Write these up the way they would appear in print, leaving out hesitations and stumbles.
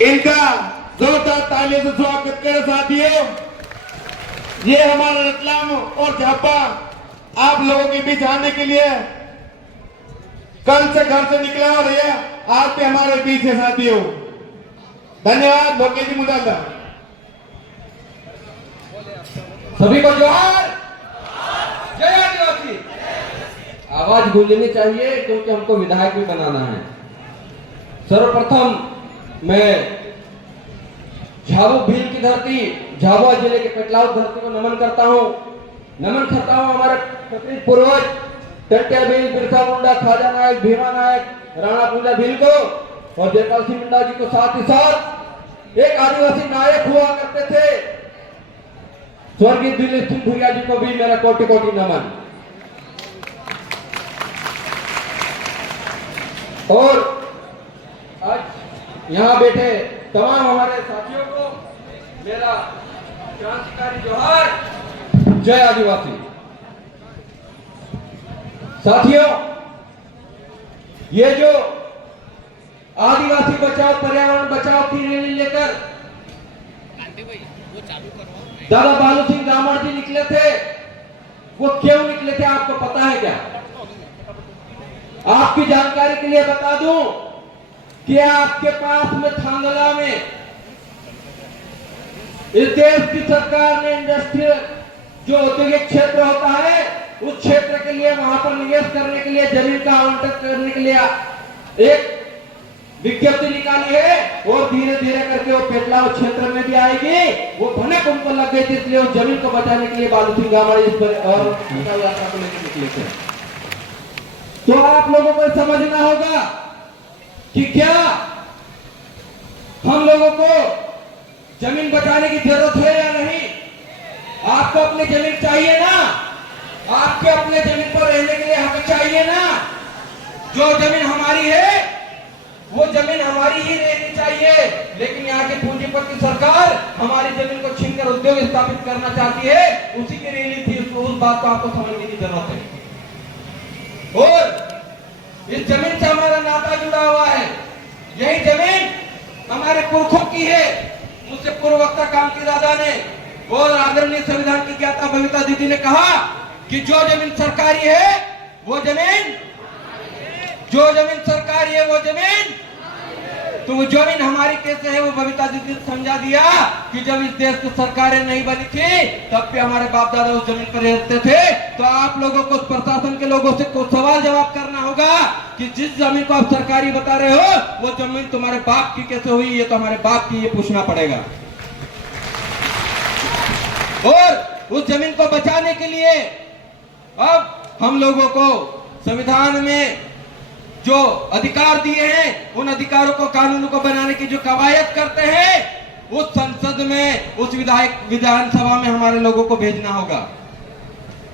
इनका जोरदार तालियों से स्वागत करें साथियों। ये हमारा रतलाम और झापा आप लोगों के बीच आने के लिए कल से घर से निकला और ये आज भी हमारे बीच है साथियों। धन्यवाद। लोकेश जी मुदादा सभी को जोहार, जय आदिवासी। आवाज गूंजनी चाहिए क्योंकि हमको विधायक भी बनाना है। सर्वप्रथम मैं झाबुआ भील की धरती, झाबुआ जिले के पेटलाव धरती को नमन करता हूँ हमारे क्षत्रिय पूर्वज टंट्या भील, बिरसा मुंडा, खाजा नायक, भीमा नायक, राणा पूजा भील को और जयपाल सिंह मुंडा जी को, साथ ही साथ एक आदिवासी नायक हुआ करते थे स्वर्गीय दिल सिंह भुरिया जी को भी मेरा कोटि कोटि नमन। और आज यहाँ बैठे तमाम हमारे साथियों को मेरा क्रांतिकारी जोहार, जय आदिवासी। साथियों, ये जो आदिवासी बचाओ पर्यावरण बचाओ की रैली लेकर दादा बालू सिंह रामण जी निकले थे, वो क्यों निकले थे आपको पता है क्या? आपकी जानकारी के लिए बता दूं कि आपके पास में थांगला में इस देश की सरकार ने इंडस्ट्रियल जो औद्योगिक क्षेत्र होता है उस क्षेत्र के लिए वहां पर निवेश करने के लिए जमीन का आवंटन करने के लिए एक विज्ञप्ति निकाली है और धीरे धीरे करके वो पेटलाव क्षेत्र में भी आएगी। वो भनक उनको लग गई थी, इसलिए उस जमीन को बचाने के लिए बालू सिंह रामण इस पर और यात्रा को लेकर निकले थे। तो आप लोगों को समझना होगा कि क्या हम लोगों को जमीन बचाने की जरूरत है या नहीं। आपको अपनी जमीन चाहिए ना, आपके अपने जमीन पर रहने के लिए हक चाहिए ना। जो जमीन हमारी है वो जमीन हमारी ही रहनी चाहिए, लेकिन यहाँ की पूंजीपति सरकार हमारी जमीन को छीनकर उद्योग स्थापित करना चाहती है। उसी की रैली थी, उस बात को आपको समझने की जरूरत है। और इस जमीन से हमारा नाता जुड़ा हुआ है। यही जमीन हमारे पुरखों की है। मुझसे पूर्ववक्ता कांति दादा ने और आदरणीय संविधान की ज्ञाता बबीता दीदी ने कहा कि जो जमीन सरकारी है वो जमीन, जो जमीन सरकारी है वो जमीन, तो वो जमीन हमारी कैसे है? वो बबीता दीदी ने समझा दिया कि जब इस देश की सरकारें नहीं बनी थी तब भी हमारे बाप दादा उस जमीन पर रहते थे। तो आप लोगों को, प्रशासन के लोगों से कुछ सवाल जवाब करना होगा कि जिस जमीन को आप सरकारी बता रहे हो वो जमीन तुम्हारे बाप की कैसे हुई? ये तो हमारे बाप की, ये पूछना पड़ेगा। और उस जमीन को बचाने के लिए अब हम लोगों को संविधान में जो अधिकार दिए हैं उन अधिकारों को, कानूनों को बनाने की जो कवायद करते हैं उस संसद में, उस विधानसभा में हमारे लोगों को भेजना होगा।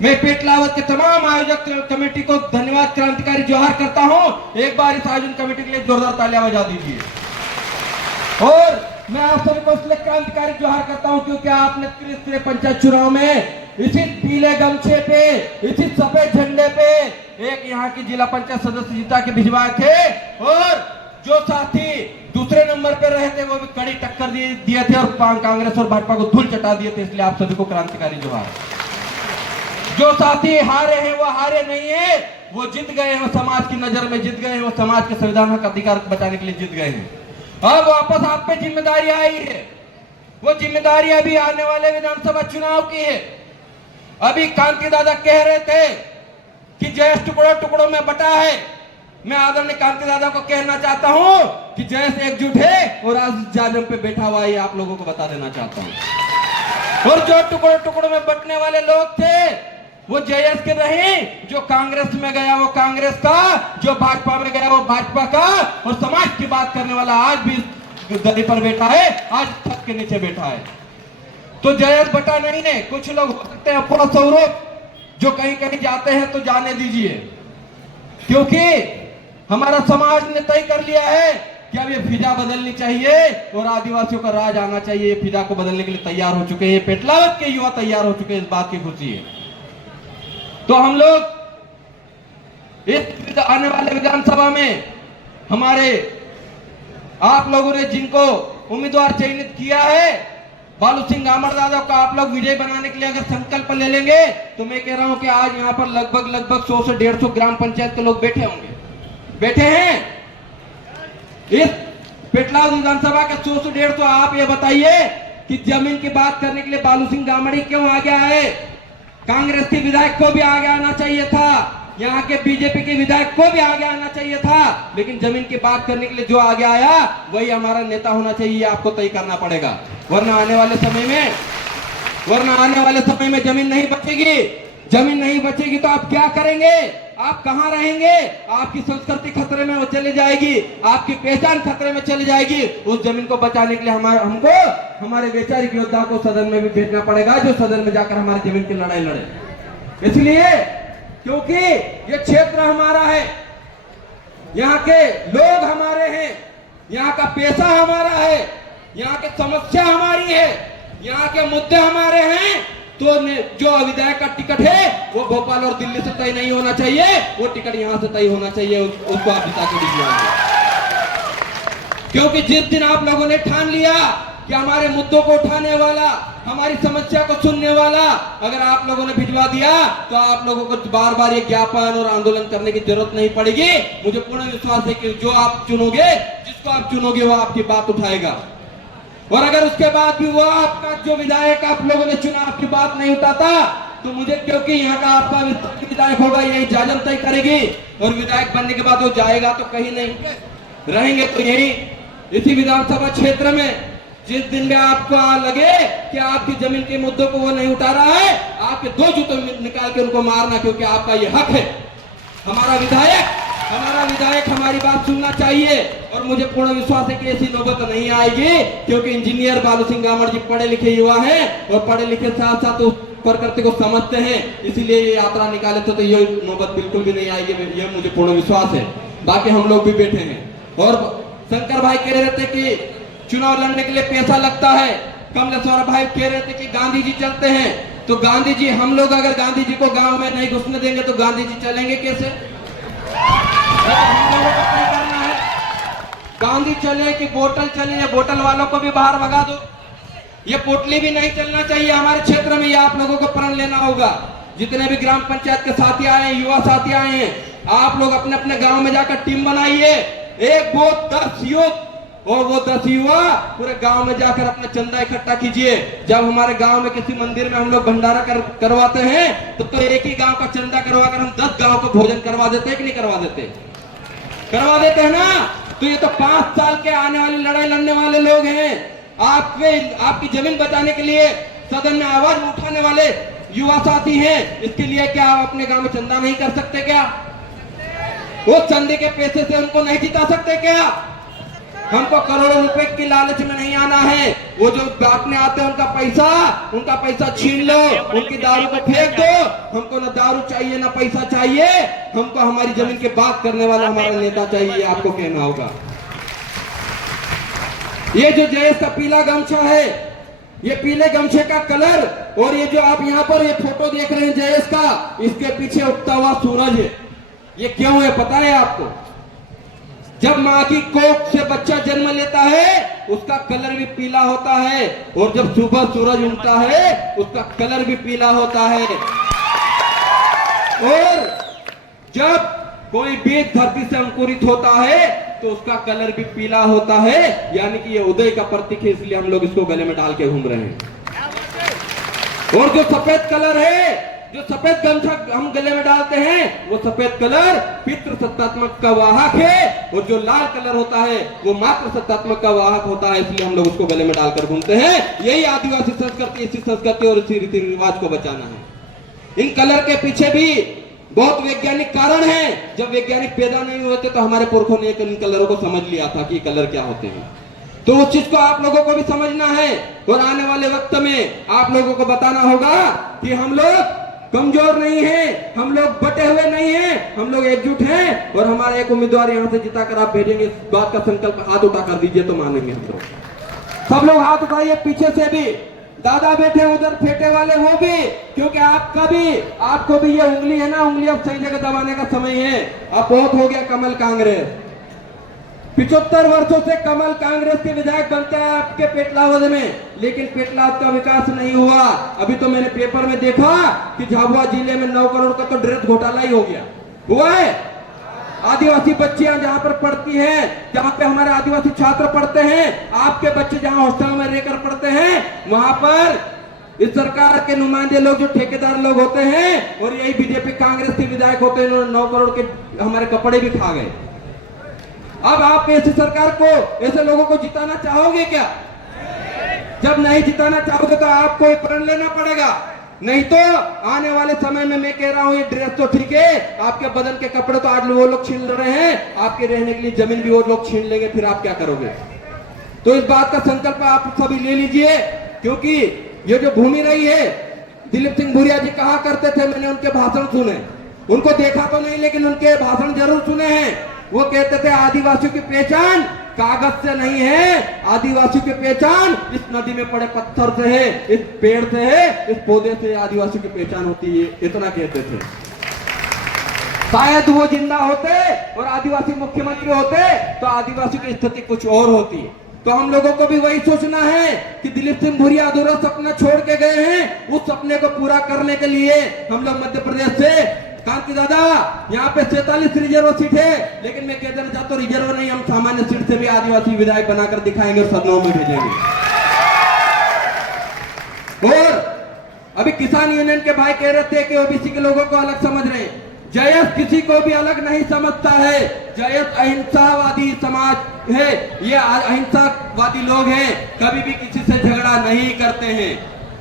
मैं पेटलावत के तमाम आयोजक कमेटी को धन्यवाद, क्रांतिकारी जोहार करता हूं। एक बार इस आयोजन कमेटी के लिए जोरदार तालियां बजा दीजिए। और मैं आप सभी को इसलिए क्रांतिकारी जोहार करता हूं क्योंकि आपने त्रिस्तरीय पंचायत चुनाव में इसी पीले गमछे पे, इसी सफेद झंडे पे एक यहाँ की जिला पंचायत सदस्य जीता के भिजवाए थे। और जो साथी दूसरे नंबर पे रहे थे वो भी कड़ी टक्कर दिए थे और कांग्रेस और भाजपा को धूल चटा दिए थे। इसलिए आप सभी को क्रांतिकारी जोहार। जो साथी हारे हैं वो हारे नहीं है, वो जीत गए हैं, वो समाज की नजर में जीत गए हैं, वो समाज के संविधान का अधिकार बचाने के लिए जीत गए हैं। अब वापस आप पे जिम्मेदारी आई है। वो जिम्मेदारी अभी आने वाले विधानसभा चुनाव की है। अभी कांति दादा कह रहे थे कि जयेश टुकड़ों टुकड़ों में बटा है। मैं आदरणीय कांति दादा को कहना चाहता हूं कि जयेश एकजुट है और आज जालिम पे बैठा हुआ है, आप लोगों को बता देना चाहता हूं। और जो टुकड़ों टुकड़ों में बटने वाले लोग थे वो जयेश के नहीं, जो कांग्रेस में गया वो कांग्रेस का, जो भाजपा में गया वो भाजपा का, और समाज की बात करने वाला आज भी गद्दी पर बैठा है, आज छत के नीचे बैठा है। तो जयेश बटा नहीं है। कुछ लोग हो सकते हैं अफवाह स्वरूप जो कहीं कहीं जाते हैं तो जाने दीजिए, क्योंकि हमारा समाज ने तय कर लिया है कि अब ये फिजा बदलनी चाहिए और आदिवासियों का राज आना चाहिए। ये फिजा को बदलने के लिए तैयार हो चुके हैं, पेटलावत के युवा तैयार हो चुके हैं, इस बात की खुशी है। तो हम लोग इस आने वाले विधानसभा में हमारे आप लोगों ने जिनको उम्मीदवार चयनित किया है, बालू सिंह गामड़ यादव का आप लोग विजय बनाने के लिए अगर संकल्प ले लेंगे तो मैं कह रहा हूं कि आज यहाँ पर लगभग 100 से 150 ग्राम पंचायत के लोग बैठे होंगे, बैठे हैं इस पेटलाद विधानसभा के 100 से 150। आप ये बताइए कि जमीन की बात करने के लिए बालू सिंह गामड़ी क्यों आगे आए? कांग्रेस के विधायक को भी आगे आना चाहिए था, यहाँ के बीजेपी के विधायक को भी आगे आना चाहिए था, लेकिन जमीन की बात करने के लिए जो आगे आया वही हमारा नेता होना चाहिए। आपको तय करना पड़ेगा, वरना आने वाले समय में जमीन नहीं बचेगी। जमीन नहीं बचेगी तो आप क्या करेंगे? आप कहां रहेंगे? आपकी संस्कृति खतरे में चली जाएगी, आपकी पहचान खतरे में चली जाएगी। उस जमीन को बचाने के लिए हमको हमारे वैचारिक योद्धा को सदन में भी भेजना पड़ेगा, जो सदन में जाकर हमारी जमीन की लड़ाई लड़े। इसलिए क्योंकि ये क्षेत्र हमारा है, यहाँ के लोग हमारे हैं, यहाँ का पैसा हमारा है, यहाँ की समस्या हमारी है, यहाँ के मुद्दे हमारे हैं। तो जो विधायक का टिकट है वो भोपाल और दिल्ली से तय नहीं होना चाहिए, वो टिकट यहाँ से तय होना चाहिए। उसको आप जिता के दीजिए, क्योंकि जिस दिन आप लोगों ने ठान लिया कि हमारे मुद्दों को उठाने वाला, हमारी समस्या को सुनने वाला अगर आप लोगों ने भिजवा दिया तो आप लोगों को बार बार ये ज्ञापन और आंदोलन करने की जरूरत नहीं पड़ेगी। मुझे पूर्ण विश्वास है कि जो आप चुनोगे, जिसको आप चुनोगे, वो आपकी बात उठाएगा। और अगर उसके बाद भी वो आपका जो विधायक आप लोगों ने चुना आपकी बात नहीं उठाता तो मुझे, क्योंकि यहाँ का आपका विधायक होगा, यही जाजम तय करेगी। और विधायक बनने के बाद वो जाएगा तो कहीं नहीं, रहेंगे तो यही इसी विधानसभा क्षेत्र में। जिस दिन में आपको लगे कि आपकी जमीन के मुद्दों को वो नहीं उठा रहा है, आपके 2 जूते निकाल के उनको मारना, क्योंकि आपका ये हक है। हमारा विधायक हमारी बात सुनना चाहिए। और मुझे पूर्ण विश्वास है कि ऐसी नौबत नहीं आएगी, क्योंकि इंजीनियर बालू सिंह गामड़ जी पढ़े लिखे युवा हैं और पढ़े लिखे साथ साथ उस प्रकृति को समझते हैं, इसीलिए ये यात्रा निकाले तो ये नौबत बिल्कुल भी नहीं आएगी, ये मुझे पूर्ण विश्वास है। बाकी हम लोग भी बैठे हैं। और शंकर भाई कह रहे थे कि चुनाव लड़ने के लिए पैसा लगता है, कमलेश्वर भाई कह रहे थे कि गांधी जी चलते हैं। तो गांधी जी, हम लोग अगर गांधी जी को गांव में नहीं घुसने देंगे तो गांधी जी चलेंगे कैसे? हम लोगों को तय करना है, गांधी चले कि बोतल चले, या बोतल वालों को भी बाहर भगा दो। ये पोटली भी नहीं चलना चाहिए हमारे क्षेत्र में। ये आप लोगों को प्रण लेना होगा। जितने भी ग्राम पंचायत के साथी आए हैं, युवा साथी आए हैं, आप लोग अपने अपने गांव में जाकर टीम बनाइए, 1 बूथ 10 यूथ, और वो 10 युवा पूरे गांव में जाकर अपना चंदा इकट्ठा कीजिए। जब हमारे गांव में किसी मंदिर में हम लोग भंडारा करवाते हैं तो एक ही गांव का चंदा करवाकर हम 10 गांव को भोजन करवा देते हैं कि नहीं करवा देते? करवा देते हैं ना। तो ये तो 5 साल के आने वाली लड़ाई लड़ने वाले लोग हैं। आपकी जमीन बचाने के लिए सदन में आवाज उठाने वाले युवा साथी हैं। इसके लिए क्या आप अपने गांव में चंदा नहीं कर सकते क्या? वो चंदे के पैसे से उनको नहीं जिता सकते क्या? हमको करोड़ों रुपए की लालच में नहीं आना है। वो जो बांटने आते हैं उनका पैसा छीन लो, उनकी दारू को फेंक दो। हमको ना दारू चाहिए ना पैसा चाहिए, हमको हमारी जमीन की बात करने वाला हमारा नेता चाहिए। आपको कहना होगा। ये जो जयेश का पीला गमछा है, ये पीले गमछे का कलर, और ये जो आप यहाँ पर ये फोटो देख रहे हैं जयेश का, इसके पीछे उगता हुआ सूरज है। ये क्यों है पता है आपको? जब माँ की कोख से बच्चा जन्म लेता है उसका कलर भी पीला होता है, और जब सुबह सूरज उगता है उसका कलर भी पीला होता है। और जब कोई बीज धरती से अंकुरित होता है तो उसका कलर भी पीला होता है, यानी कि ये उदय का प्रतीक है, इसलिए हम लोग इसको गले में डाल के घूम रहे हैं। और जो सफेद कलर है, जो सफेद गमछा हम गले में डालते हैं, वो सफेद कलर पितृ सत्तात्मक का वाहक है, और जो लाल कलर होता है वो मातृ सत्तात्मक का वाहक होता है, इसलिए हम लोग उसको गले में डालकर घूमते हैं। यही आदिवासी संस्कृति, इसी संस्कृति और इसी रीति रिवाज को बचाना है। इन कलर के पीछे भी बहुत वैज्ञानिक कारण है। जब वैज्ञानिक पैदा नहीं हुए थे तो हमारे पुरखों ने इन कलरों को समझ लिया था कि कलर क्या होते हैं। तो उस चीज को आप लोगों को भी समझना है, और आने वाले वक्त में आप लोगों को बताना होगा कि हम लोग कमजोर नहीं है, हम लोग बटे हुए नहीं हैं, हम लोग एकजुट हैं। और हमारा एक उम्मीदवार यहाँ से जिताकर आप भेजेंगे, इस बात का संकल्प हाथ उठा कर दीजिए तो मानेंगे हम लोग। सब लोग हाथ उठाइए, पीछे से भी दादा बैठे उधर फेंटे वाले वो भी, क्योंकि आपको भी ये उंगली है ना, उंगली अब सही जगह दबाने का समय है। अब बहुत हो गया कमल कांग्रेस। 75 वर्षों से कमल कांग्रेस के विधायक बनता है आपके पेटलावद में, लेकिन पेटलावद का विकास नहीं हुआ। अभी तो मैंने पेपर में देखा कि झाबुआ जिले में 9 करोड़ का तो ड्रेस घोटाला ही हो गया। हुआ है। आदिवासी बच्चियां जहां पर पढ़ती हैं, जहां पे हमारे आदिवासी छात्र पढ़ते हैं, आपके बच्चे जहां हॉस्टल में रहकर पढ़ते हैं, वहां पर इस सरकार के नुमाइंदे लोग जो ठेकेदार लोग होते हैं और यही बीजेपी कांग्रेस के विधायक होते हैं, इन्होंने 9 करोड़ के हमारे कपड़े भी खा गए। अब आप ऐसी सरकार को, ऐसे लोगों को जिताना चाहोगे क्या? जब नहीं जिताना चाहोगे तो आपको ये प्रण लेना पड़ेगा। नहीं तो आने वाले समय में मैं कह रहा हूं, ये ड्रेस तो ठीक है, आपके बदन के कपड़े तो आज वो लोग छीन रहे हैं, आपके रहने के लिए जमीन भी वो लोग छीन लेंगे, फिर आप क्या करोगे? तो इस बात का संकल्प आप सभी ले लीजिए, क्योंकि ये जो भूमि रही है, दिलीप सिंह भूरिया जी कहा करते थे, मैंने उनके भाषण सुने, उनको देखा तो नहीं लेकिन उनके भाषण जरूर सुने हैं। वो कहते थे आदिवासियों की पहचान कागज से नहीं है, आदिवासियों की पहचान इस नदी में पड़े पत्थर से है, इस पेड़ से है, इस पौधे से आदिवासियों की पहचान होती है, इतना कहते थे। शायद वो जिंदा होते और आदिवासी मुख्यमंत्री होते तो आदिवासी की स्थिति कुछ और होती। तो हम लोगों को भी वही सोचना है कि दिलीप सिंह भूरिया अधूरा सपना छोड़ के गए हैं, उस सपने को पूरा करने के लिए हम लोग मध्य प्रदेश से, कांति दादा यहाँ पे 47 रिजर्व सीट है, लेकिन मैं कह देना चाहता हूँ रिजर्व नहीं, हम सामान्य सीट से भी आदिवासी विधायक बनाकर दिखाएंगे और सदनों में भेजेंगे। और अभी किसान यूनियन के भाई कह रहे थे कि ओबीसी के लोगों को अलग समझ रहे हैं। जयस किसी को भी अलग नहीं समझता है। जयस अहिंसावादी समाज है, ये अहिंसावादी लोग हैं, कभी भी किसी से झगड़ा नहीं करते हैं,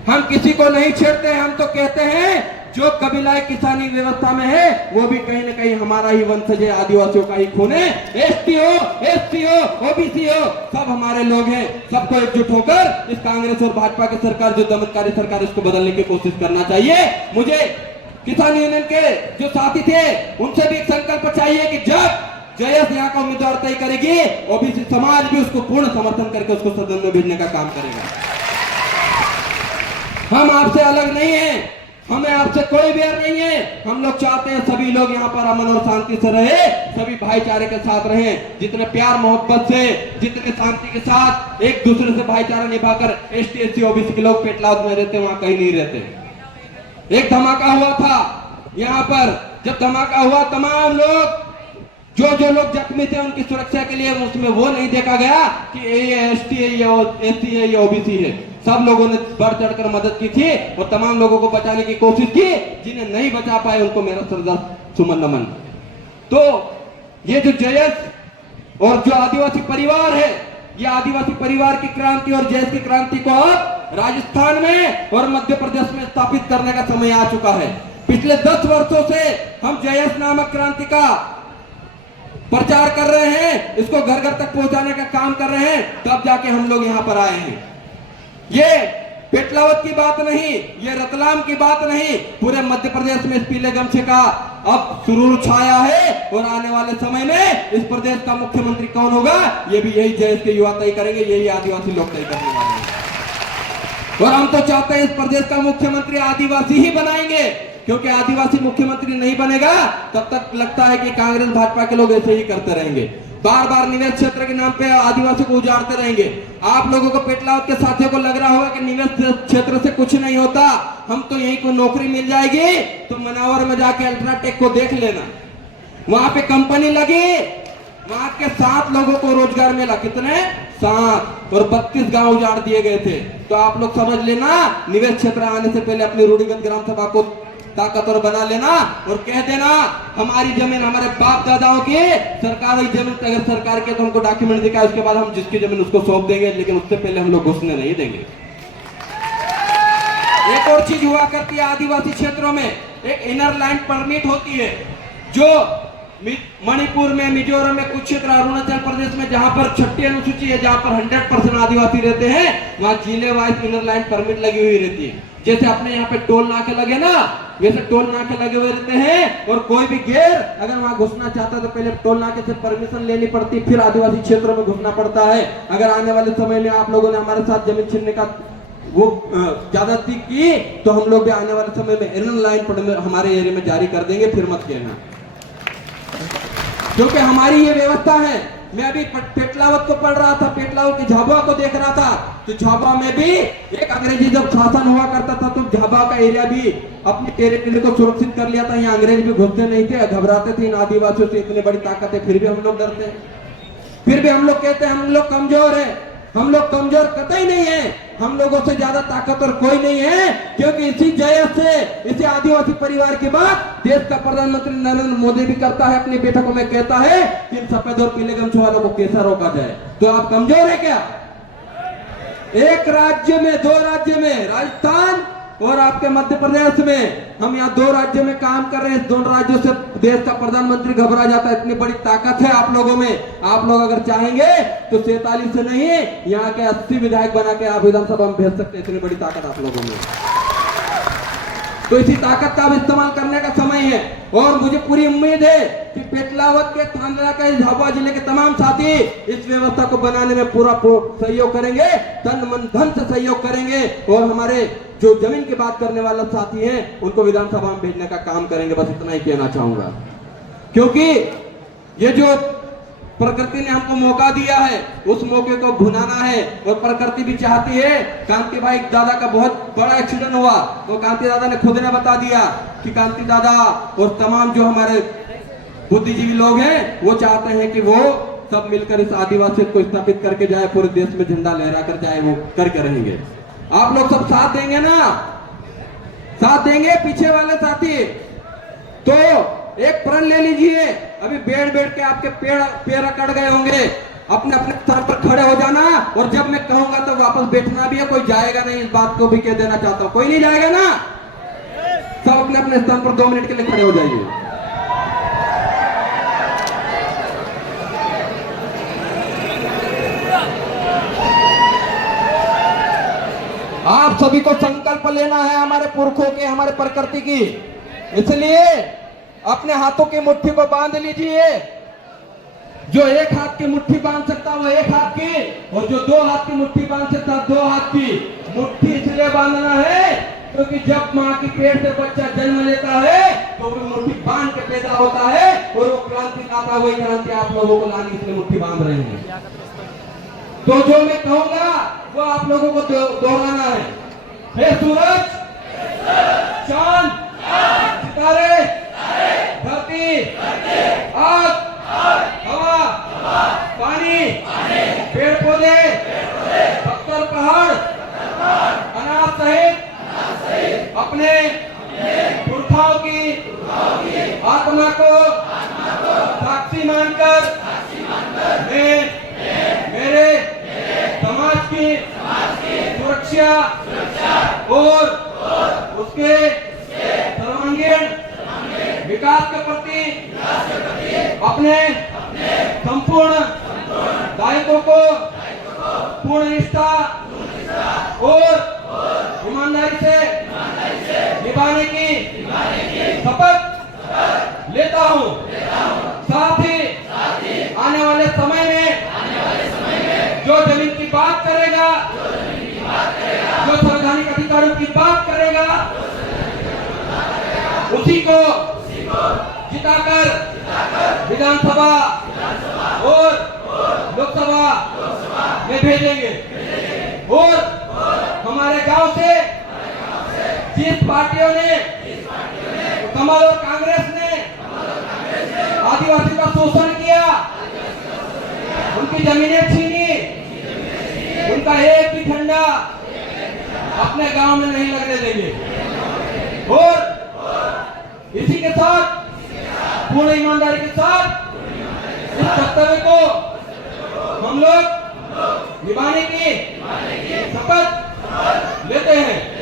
हम किसी को नहीं छेड़ते हैं। हम तो कहते हैं जो कबीलाई किसानी व्यवस्था में है वो भी कहीं ना कहीं हमारा ही वंशज है, आदिवासियों का ही खून है। एसटी हो, एससी हो, ओबीसी हो, सब हमारे लोग हैं। सबको एकजुट होकर इस कांग्रेस और भाजपा की सरकार, जो दमनकारी सरकार, इसको बदलने की कोशिश करना चाहिए। मुझे किसान यूनियन के जो साथी थे उनसे भी एक संकल्प चाहिए कि जब जयस यहाँ का उम्मीदवार तय करेगी, ओबीसी समाज भी उसको पूर्ण समर्थन करके उसको सदन में भेजने का काम करेगा। हम आपसे अलग नहीं हैं, हमें आपसे कोई बैर नहीं है। हम लोग चाहते हैं सभी लोग यहाँ पर अमन और शांति से रहे, सभी भाईचारे के साथ रहे, जितने प्यार मोहब्बत से, जितने शांति के साथ एक दूसरे से भाईचारा निभाकर एसटी एससी ओबीसी के लोग पेटलाद में रहते वहां कहीं नहीं रहते। एक धमाका हुआ था यहाँ पर, जब धमाका हुआ तमाम लोग जो लोग जख्मी थे उनकी सुरक्षा के लिए उसमें वो नहीं देखा गया कि ये एसटी है, ये एससी है, ये ओबीसी है। सब लोगों ने बढ़ चढ़कर मदद की थी और तमाम लोगों को बचाने की कोशिश की। जिन्हें नहीं बचा पाए उनको मेरा श्रद्धा सुमन नमन। तो ये जो जयस और जो आदिवासी परिवार है, ये आदिवासी परिवार की क्रांति और जयस की क्रांति को अब राजस्थान में और मध्य प्रदेश में स्थापित करने का समय आ चुका है। पिछले 10 वर्षों से हम जयस नामक क्रांति का प्रचार कर रहे हैं, इसको घर घर तक पहुंचाने का काम कर रहे हैं, तब जाके हम लोग यहाँ पर आए हैं। ये पेटलावद की बात नहीं, ये रतलाम की बात नहीं, पूरे मध्य प्रदेश में इस पीले गमछे का अब सुरूर छाया है। और आने वाले समय में इस प्रदेश का मुख्यमंत्री कौन होगा, ये भी यही जयस के युवा तय करेंगे, यही आदिवासी लोग तय करने वाले हैं। और हम तो चाहते हैं इस प्रदेश का मुख्यमंत्री आदिवासी ही बनाएंगे, क्योंकि आदिवासी मुख्यमंत्री नहीं बनेगा तब तक लगता है कि कांग्रेस भाजपा के लोग ऐसे ही करते रहेंगे, बार बार निवेश क्षेत्र के नाम पे आदिवासी को उजाड़ते रहेंगे। आप लोगों को पेटलावद के साथियों को लग रहा होगा कि निवेश क्षेत्र से कुछ नहीं होता, हम तो यहीं को नौकरी मिल जाएगी, तो मनावर में जाके अल्ट्राटेक को देख लेना, वहां पे कंपनी लगी, वहां के 7 लोगों को रोजगार मिला। कितने? 7, और 32 गांव उजाड़ दिए गए थे। तो आप लोग समझ लेना, निवेश क्षेत्र आने से पहले अपनी रूढ़िगत ग्राम सभा को ताकतवर बना लेना और कह देना हमारी जमीन हमारे बाप दादाओं की, सरकारी जमीन अगर सरकार के तो हमको डॉक्यूमेंट दिखाए, उसके बाद हम जिसकी जमीन उसको सौंप देंगे, लेकिन उससे पहले हम लोग घुसने नहीं देंगे। एक और चीज हुआ करती है आदिवासी क्षेत्रों में, एक इनर लाइन परमिट होती है, जो मणिपुर में, मिजोरम में, कुछ क्षेत्र, अरुणाचल प्रदेश में जहां पर 6ठी अनुसूची है, जहां पर 100% आदिवासी रहते हैं, वहां जिले वाइज इनर लाइन परमिट लगी हुई रहती है। जैसे अपने यहाँ पे टोल नाके लगे ना, वैसे टोल नाके लगे हुए रहते हैं। और कोई भी गैर अगर वहां घुसना चाहता है तो पहले टोल नाके से परमिशन लेनी पड़ती, फिर आदिवासी क्षेत्रों में घुसना पड़ता है। अगर आने वाले समय में आप लोगों ने हमारे साथ जमीन छीनने का वो ज्यादती की तो हम लोग भी आने वाले समय में इनर लाइन हमारे एरिया में जारी कर देंगे, फिर मत कहना, क्योंकि हमारी ये व्यवस्था है। मैं अभी पेटलावत को पढ़ रहा था, पेटलावत की झाबुआ को देख रहा था, तो झाबुआ में भी एक अंग्रेजी जब शासन हुआ करता था तो झाबुआ का एरिया भी अपने टेरिटरी को सुरक्षित कर लिया था। यहाँ अंग्रेज भी घुसते नहीं थे, घबराते थे इन आदिवासियों से, इतनी बड़ी ताकत है फिर भी हम लोग डरते हैं, फिर भी हम लोग कहते हैं हम लोग कमजोर है। हम लोग कमजोर कतई नहीं है, हम लोगों से ज्यादा ताकतवर कोई नहीं है, क्योंकि इसी जय से, इसी आदिवासी परिवार के बाद देश का प्रधानमंत्री नरेंद्र मोदी भी करता है, अपनी बैठकों में कहता है कि इन सफेद और पीले गमछे वालों को कैसा रोका जाए। तो आप कमजोर है क्या? एक राज्य में, दो राज्य में, राजस्थान और आपके मध्य प्रदेश में, हम यहाँ दो राज्यों में काम कर रहे हैं, दोनों राज्यों से देश का प्रधानमंत्री घबरा जाता है। इतनी बड़ी ताकत है आप लोगों में। आप लोग अगर चाहेंगे तो 47 से नहीं, यहाँ के 80 विधायक बना के आप विधानसभा में भेज सकते हैं, इतनी बड़ी ताकत आप लोगों में। तो इसी ताकत का इस्तेमाल करने का समय है। और मुझे पूरी उम्मीद है कि पेटलावत के, थांदला के, झाबुआ जिले के तमाम साथी इस व्यवस्था को बनाने में पूरा सहयोग करेंगे, तन मन धन से सहयोग करेंगे, और हमारे जो जमीन की बात करने वाले साथी हैं उनको विधानसभा में भेजने का काम करेंगे। बस इतना ही कहना चाहूंगा, क्योंकि ये जो प्रकृति ने हमको मौका दिया है उस मौके को भुनाना है, और प्रकृति भी चाहती है। कांति भाई दादा का बहुत बड़ा एक्सीडेंट हुआ तो कांति दादा ने खुद ने बता दिया कि कांति दादा और तमाम जो हमारे बुद्धिजीवी लोग हैं वो चाहते हैं कि वो सब मिलकर इस आदिवासी को स्थापित करके जाए, पूरे देश में झंडा लहरा कर जाए, वो करके रहेंगे। आप लोग सब साथ देंगे ना? साथ देंगे पीछे वाले साथी? तो एक प्रण ले लीजिए, अभी बैठ बैठ के आपके पैर अकड़ गए होंगे, अपने अपने स्तर पर खड़े हो जाना, और जब मैं कहूंगा तो वापस बैठना भी है, कोई जाएगा नहीं, इस बात को भी कह देना चाहता हूं। कोई नहीं जाएगा ना? सब अपने अपने स्थान पर 2 मिनट के लिए खड़े हो जाइए। आप सभी को संकल्प लेना है हमारे पुरखों के, हमारे प्रकृति की, इसलिए अपने हाथों की मुट्ठी को बांध लीजिए। जो एक हाथ की मुट्ठी बांध सकता वो एक हाथ की, और जो 2 हाथ की मुट्ठी बांध सकता 2 हाथ की मुट्ठी। इसलिए बांधना है क्योंकि जब माँ की पेट से बच्चा जन्म लेता है तो वो मुट्ठी बांध के पैदा होता है, और वो क्रांति लाता, वही क्रांति आप लोगों को लानी, इसलिए मुट्ठी बांध रहे हैं। तो जो मैं कहूंगा वो आप लोगों को दोहराना है। हे सूरज, चांद, सितारे, धरती, आग, हवा, पानी, पेड़ पौधे, पत्थर, पहाड़, अनाज सहित अपने पुरखाओं की आत्मा को साक्षी मानकर मैं मेरे समाज की सुरक्षा और उसके सर्वांगीण विकास के प्रति अपने संपूर्ण दायित्व को पूर्ण निष्ठा और ईमानदारी से निभाने की शपथ लेता हूँ। साथ ही आने वाले समय में जो जमीन की बात करेगा, जो संवैधानिक अधिकारों की बात करेगा, उसी को जिताकर विधानसभा और लोकसभा में भेजेंगे। और हमारे गांव से जिस पार्टियों ने, कमल और कांग्रेस ने आदिवासी का शोषण किया, उनकी जमीनें छीनी, उनका एक भी झंडा अपने गांव में नहीं लगने देंगे। और इसी के साथ पूर्ण ईमानदारी के साथ इस कर्तव्य को हम लोग निभाने की शपथ लेते हैं।